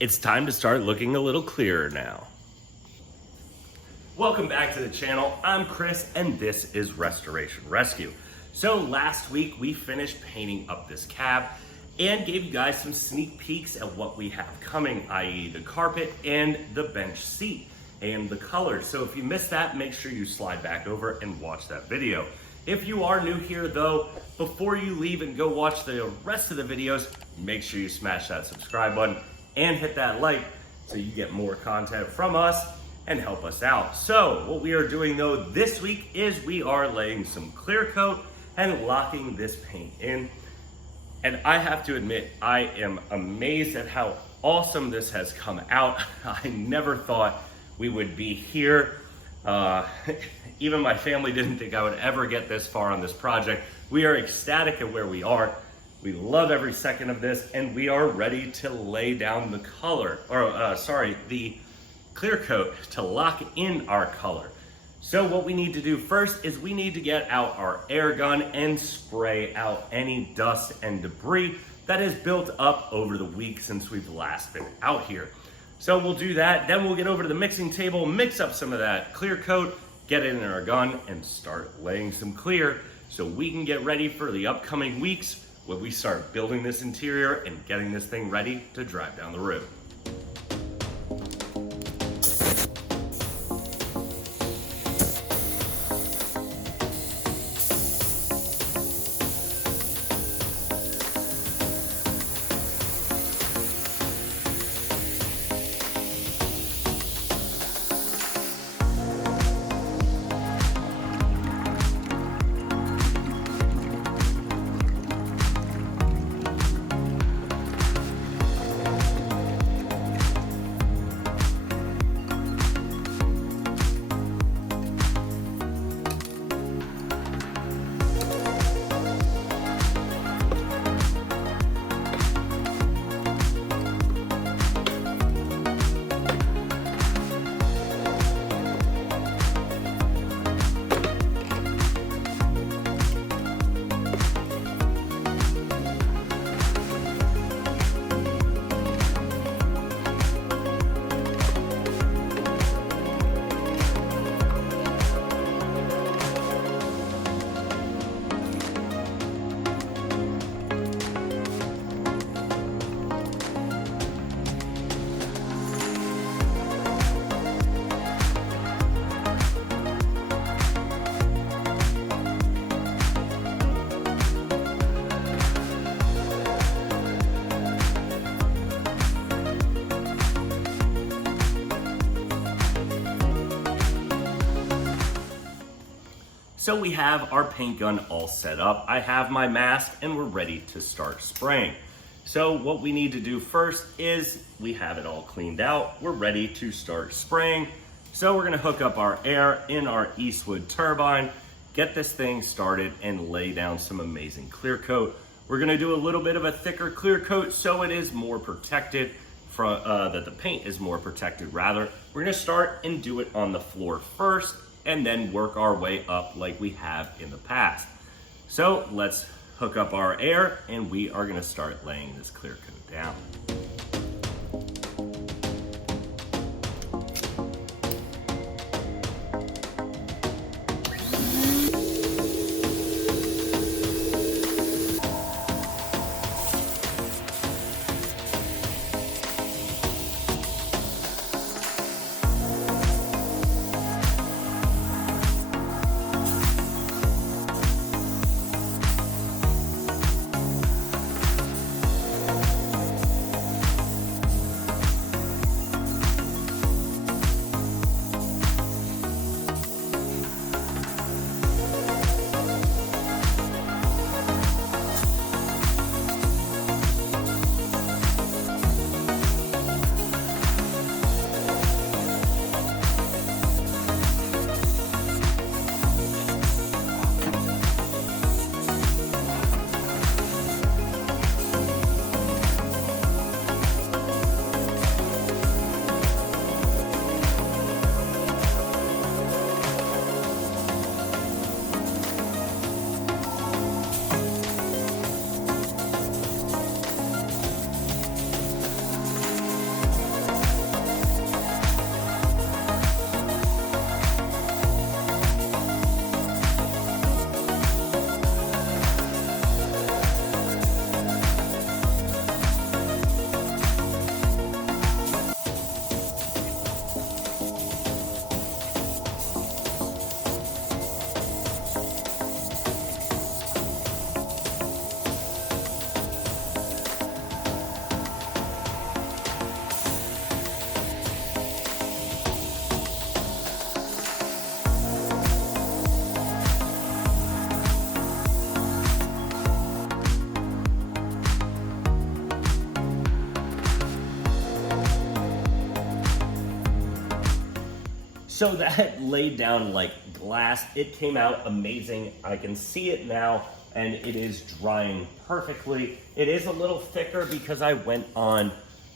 It's time to start looking a little clearer now. Welcome back to the channel. I'm Chris and this is Restoration Rescue. So last week we finished painting up this cab and gave you guys some sneak peeks at what we have coming, i.e. the carpet and the bench seat and the colors. So if you missed that, make sure you slide back over and watch that video. If you are new here though, before you leave and go watch the rest of the videos, make sure you smash that subscribe button and hit that like so you get more content from us and help us out. So what we are doing though this week is we are laying some clear coat and locking this paint in. And I have to admit, I am amazed at how awesome this has come out. I never thought we would be here. Even my family didn't think I would ever get this far on this project. We are ecstatic at where we are. We love every second of this, and we are ready to lay down the color, the clear coat to lock in our color. So what we need to do first is we need to get out our air gun and spray out any dust and debris that has built up over the week since we've last been out here. So we'll do that, then we'll get over to the mixing table, mix up some of that clear coat, get it in our gun, and start laying some clear so we can get ready for the upcoming weeks when we start building this interior and getting this thing ready to drive down the road. So we have our paint gun all set up. I have my mask and we're ready to start spraying. So what we need to do first is we have it all cleaned out. We're ready to start spraying. So we're gonna hook up our air in our Eastwood turbine, get this thing started and lay down some amazing clear coat. We're gonna do a little bit of a thicker clear coat so it is more protected, that the paint is more protected rather. We're gonna start and do it on the floor first and then work our way up like we have in the past. So let's hook up our air and we are gonna start laying this clear coat down. So that laid down like glass. It came out amazing. I can see it now, and it is drying perfectly. It is a little thicker because I went on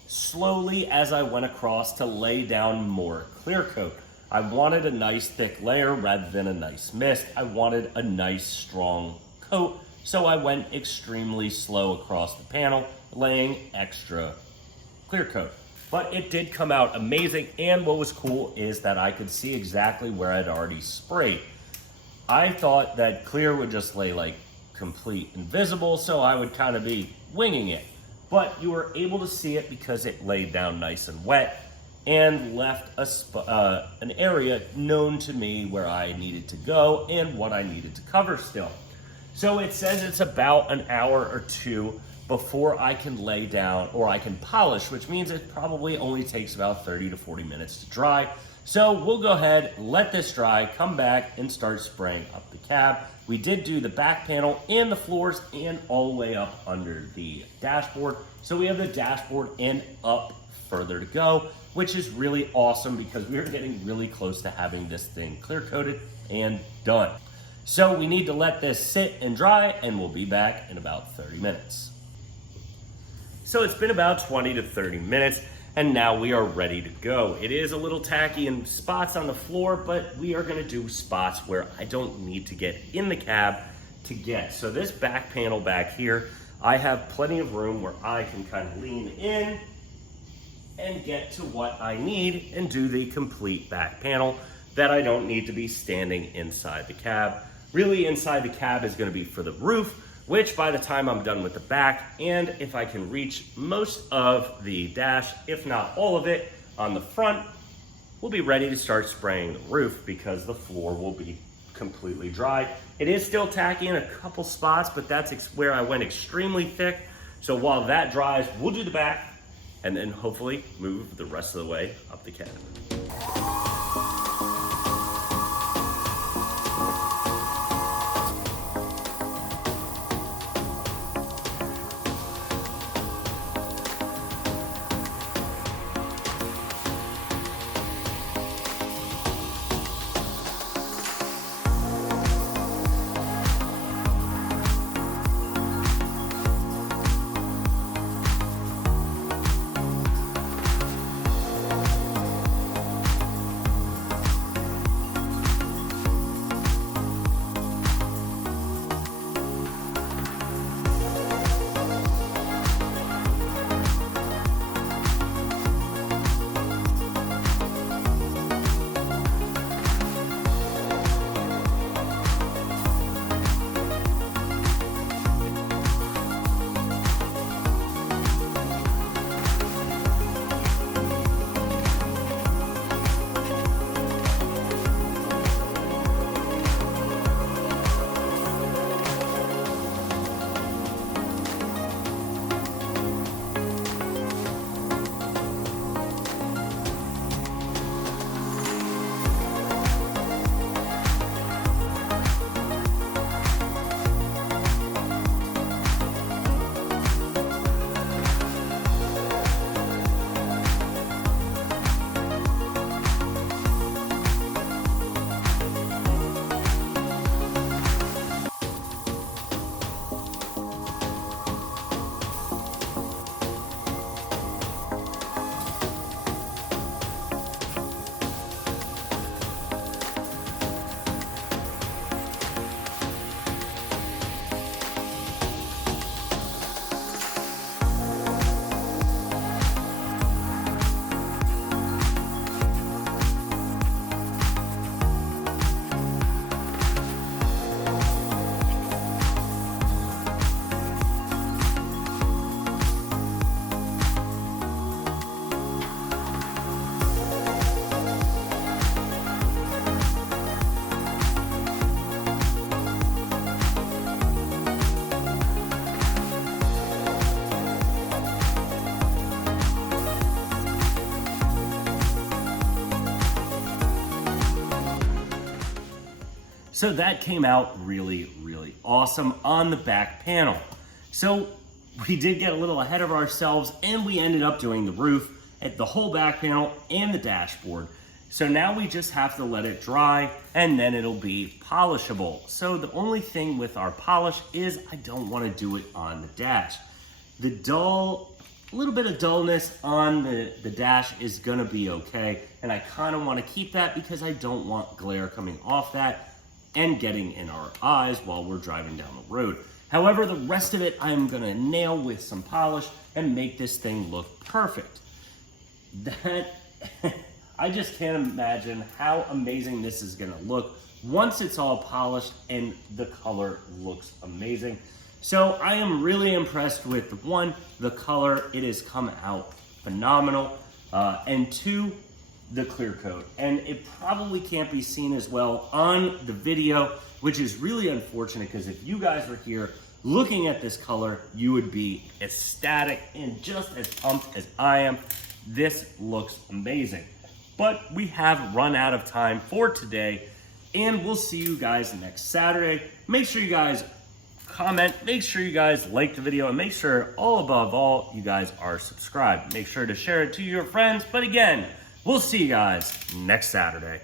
slowly as I went across to lay down more clear coat. I wanted a nice thick layer rather than a nice mist. I wanted a nice strong coat, so I went extremely slow across the panel, laying extra clear coat. But it did come out amazing, and what was cool is that I could see exactly where I'd already sprayed. I thought that clear would just lay like complete invisible, so I would kind of be winging it. But you were able to see it because it laid down nice and wet and left an area known to me where I needed to go and what I needed to cover still. So it says it's about an hour or two before I can lay down or I can polish, which means it probably only takes about 30 to 40 minutes to dry. So we'll go ahead, let this dry, come back and start spraying up the cab. We did do the back panel and the floors and all the way up under the dashboard. So we have the dashboard and up further to go, which is really awesome because we're getting really close to having this thing clear coated and done. So we need to let this sit and dry, and we'll be back in about 30 minutes. So it's been about 20 to 30 minutes, and now we are ready to go. It is a little tacky in spots on the floor, but we are gonna do spots where I don't need to get in the cab to get. So this back panel back here, I have plenty of room where I can kind of lean in and get to what I need and do the complete back panel that I don't need to be standing inside the cab. Really, inside the cab is gonna be for the roof, which by the time I'm done with the back, and if I can reach most of the dash, if not all of it, on the front, we'll be ready to start spraying the roof because the floor will be completely dry. It is still tacky in a couple spots, but that's where I went extremely thick. So while that dries, we'll do the back and then hopefully move the rest of the way up the cab. So that came out really, really awesome on the back panel. So we did get a little ahead of ourselves and we ended up doing the roof at the whole back panel and the dashboard. So now we just have to let it dry and then it'll be polishable. So the only thing with our polish is I don't want to do it on the dash. The little bit of dullness on the dash is gonna be okay. And I kind of want to keep that because I don't want glare coming off that and getting in our eyes while we're driving down the road. However, the rest of it I'm gonna nail with some polish and make this thing look perfect. I just can't imagine how amazing this is gonna look once it's all polished and the color looks amazing. So I am really impressed with one, the color. It has come out phenomenal. And two, the clear coat. And it probably can't be seen as well on the video, which is really unfortunate because if you guys were here looking at this color, you would be ecstatic and just as pumped as I am. This looks amazing. But we have run out of time for today, and we'll see you guys next Saturday. Make sure you guys comment, make sure you guys like the video, and make sure, all above all, you guys are subscribed. Make sure to share it to your friends. But again, we'll see you guys next Saturday.